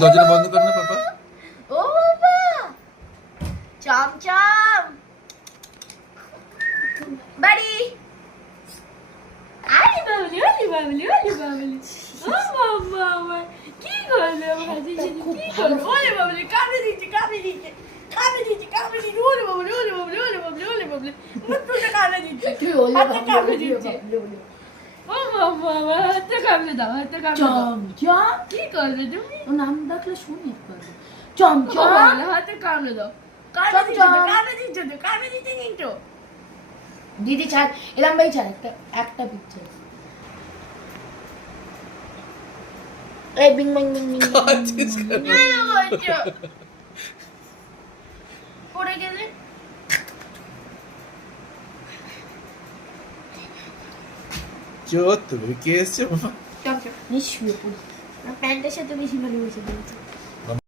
দরজাটা বন্ধ কর না পাপা। ও বাবা চমচম বাড়ি। আরে বাবলি ওলি বাবলি ওলি বাবলি ও বাবা আমার কি করলে ভাজি কি করলে ওলে বাবলি কামড়ে দিচ্ছে ওলে বাবলি মুটুটা কামড়ে দিচ্ছে তুই ওলে হাতে কামড়ে বাবলি দিচ্ছে ও বাবা হাতে কামড়ে দাও চমচম। কি করলে তুমি ও নাম ডাকলে শুনি একবার। ও চমচম। বাবা, হাতে কামড়ে দাও কামড়ে দিচ্ছে কিন্তু দিদি ছাড়, এরম ভাই ছাড় একটা পিকচার। এই বিং বিং বিং বিং। খাচ্ছিস কেন? পড়ে গেলে চোর তুমি কে এসছে মামা? চমচম নিশ্চয়ই পড়ি। প্যান্টের সাথে বেশি ভালোবেসে দিয়েছে